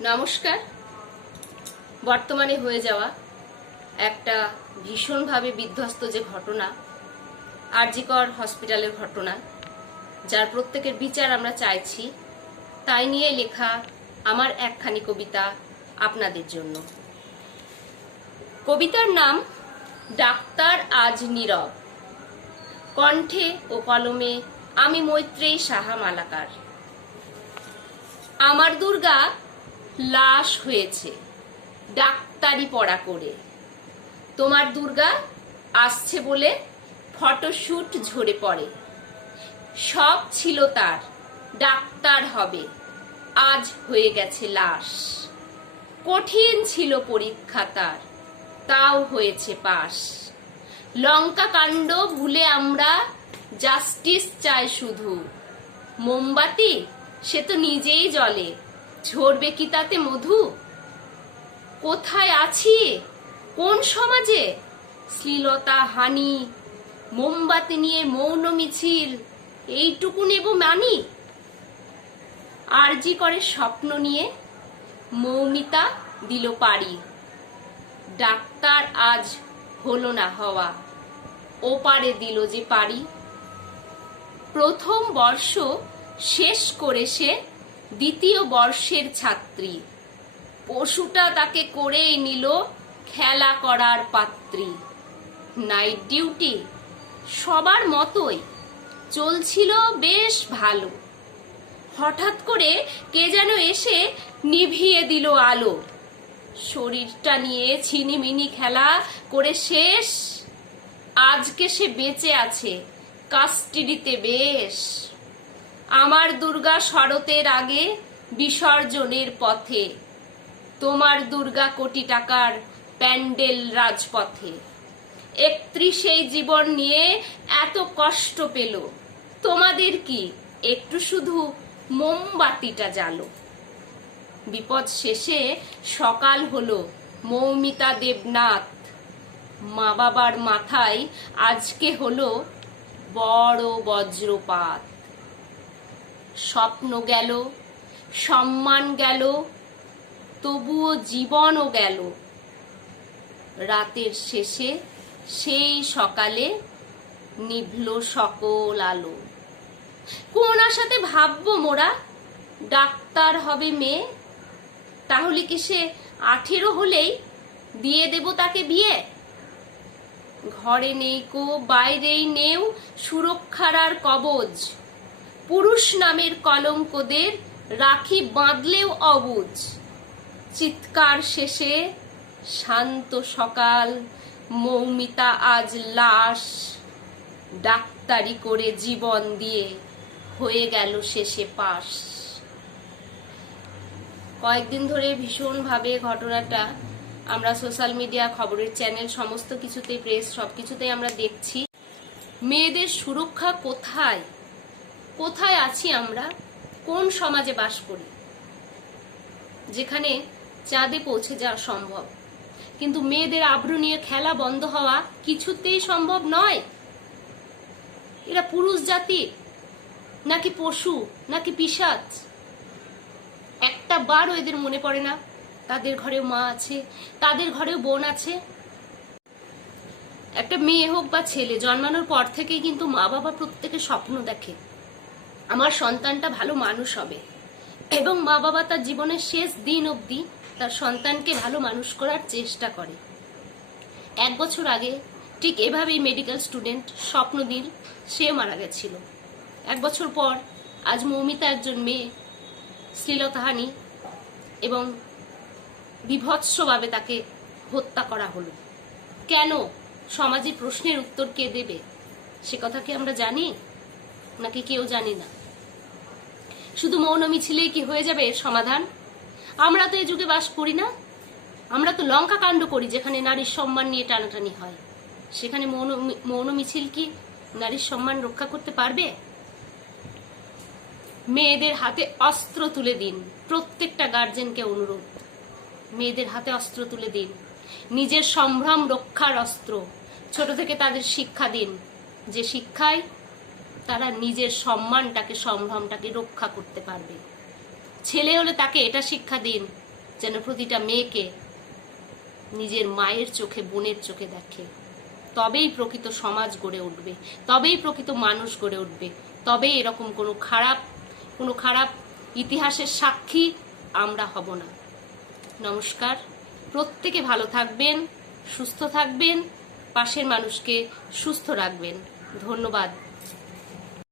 নমস্কার। বর্তমানে হয়ে যাওয়া একটা ভীষণভাবে বিধ্বস্ত যে ঘটনা, আর.জি. কর হসপিটালের ঘটনা, যার প্রত্যেকের বিচার আমরা চাইছি, তাই নিয়ে লেখা আমার একখানি কবিতা আপনাদের জন্য। কবিতার নাম ডাক্তার আজ নীরব। কণ্ঠে ও কলমে আমি মৈত্রেয়ী সাহা মালাকার। আমার দুর্গা লাশ হয়েছে ডাক্তারি পড়া করে। তোমার দুর্গা আসছে বলে ফটোশুট ঝরে পড়ে। সব ছিল তার ডাক্তার হবে, আজ হয়ে গেছে লাশ। কঠিন ছিল পরীক্ষা তার, তাও হয়েছে পাশ। লঙ্কা কাণ্ড ভুলে আমরা জাস্টিস চাই শুধু। মোমবাতি সে তো নিজেই জ্বলে, ঝরবে কি তাতে মধু? কোথায় আছি কোন সমাজে? শ্লীলতা হানি, মোমবাতি নিয়ে মৌন মিছিল, এইটুকু নেব মানি? আর.জি. করের স্বপ্ন নিয়ে মৌমিতা দিল পাড়ি। ডাক্তার আজ হলো না হওয়া, ওপারে দিল যে পাড়ি। প্রথম বর্ষ শেষ করে সে দ্বিতীয় বর্ষের ছাত্রী। পশুটা তাকে করেই নিল খেলা করার পাত্রী। নাইট ডিউটি সবার মতোই চলছিল বেশ ভালো। হঠাৎ করে কে যেন এসে নিভিয়ে দিল আলো। শরীরটা নিয়ে ছিনিমিনি খেলা করে শেষ। আজকে সে বেঁচে আছে কাস্টডিতে বেশ। আমার দুর্গা শরতের আগে বিসর্জনের পথে। তোমার দুর্গা কোটি টাকার প্যান্ডেল রাজপথে। 31 জীবন নিয়ে এত কষ্ট পেল, তোমাদের কি একটু শুধু মোমবাতিটা জ্বালো। বিপদ শেষে সকাল হলো মৌমিতা দেবনাথ। মা বাবার মাথায় আজকে হলো বড় বজ্রপাত। স্বপ্ন গেল, সম্মান গেল, তবুও জীবনও গেল। রাতের শেষে সেই সকালে নিভল সকল আলো। কোন আশাতে ভাববো মোরা ডাক্তার হবে মেয়ে? তাহলে কি সে 18 হলেই দিয়ে দেব তাকে বিয়ে? ঘরে নেই কো বাইরেই নেও সুরক্ষার আর কবচ। পুরুষ নামের কলঙ্কদের রাখি বাঁধলেও অবুঝ। চিৎকার শেষে শান্ত সকাল, মৌমিতা আজ লাশ। ডাক্তারি করে জীবন দিয়ে হয়ে গেল শেষে পাশ। কয়েকদিন ধরে ভীষণভাবে ঘটনাটা আমরা সোশ্যাল মিডিয়া, খবরের চ্যানেল, সমস্ত কিছুতেই, প্রেস, সবকিছুতেই আমরা দেখছি। মেয়েদের সুরক্ষা কোথায়? কোথায় আছি আমরা? কোন সমাজে বাস করি যেখানে চাঁদে পৌঁছে যাওয়া সম্ভব, কিন্তু মেয়েদের আব্রু নিয়ে খেলা বন্ধ হওয়া কিছুতেই সম্ভব নয়? এরা পুরুষ জাতি নাকি পশু নাকি পিশাচ? একটা বারও এদের মনে পড়ে না তাদের ঘরেও মা আছে, তাদের ঘরেও বোন আছে? একটা মেয়ে হোক বা ছেলে, জন্মানোর পর থেকেই কিন্তু মা বাবা প্রত্যেকে স্বপ্ন দেখে আমার সন্তানটা ভালো মানুষ হবে, এবং মা বাবা তার জীবনের শেষ দিন অবধি তার সন্তানকে ভালো মানুষ করার চেষ্টা করে। 1 বছর আগে ঠিক এভাবেই মেডিকেল স্টুডেন্ট স্বপ্নদীপ সে মারা গেছিল। 1 বছর পর আজ মৌমিতা একজন মেয়ে শ্লীলতাহানি এবং বিভৎসভাবে তাকে হত্যা করা হলো। কেন? সমাজের প্রশ্নের উত্তর কে দেবে? সে কথা কি আমরা জানি নাকি কেউ জানি না? শুধু মৌন মিছিলেই কি হয়ে যাবে এর সমাধান? আমরা তো এই যুগে বাস করি না। আমরা তো লঙ্কা কাণ্ড করি যেখানে নারীর সম্মান নিয়ে টানাটানি হয়। সেখানে মৌন মিছিল কি নারীর সম্মান রক্ষা করতে পারবে? মেয়েদের হাতে অস্ত্র তুলে দিন। প্রত্যেকটা গার্জেনকে অনুরোধ, মেয়েদের হাতে অস্ত্র তুলে দিন। নিজের সম্ভ্রম রক্ষার অস্ত্র ছোট থেকে তাদের শিক্ষা দিন, যে শিক্ষায় তারা নিজের সম্মানটাকে, সম্ভ্রমটাকে রক্ষা করতে পারবে। ছেলে হলে তাকে এটা শিক্ষা দিন যেন প্রতিটা মেয়েকে নিজের মায়ের চোখে, বোনের চোখে দেখে। তবেই প্রকৃত সমাজ গড়ে উঠবে, তবেই প্রকৃত মানুষ গড়ে উঠবে, তবেই এরকম কোনো খারাপ ইতিহাসের সাক্ষী আমরা হব না। নমস্কার, প্রত্যেকে ভালো থাকবেন, সুস্থ থাকবেন, পাশের মানুষকে সুস্থ রাখবেন। ধন্যবাদ।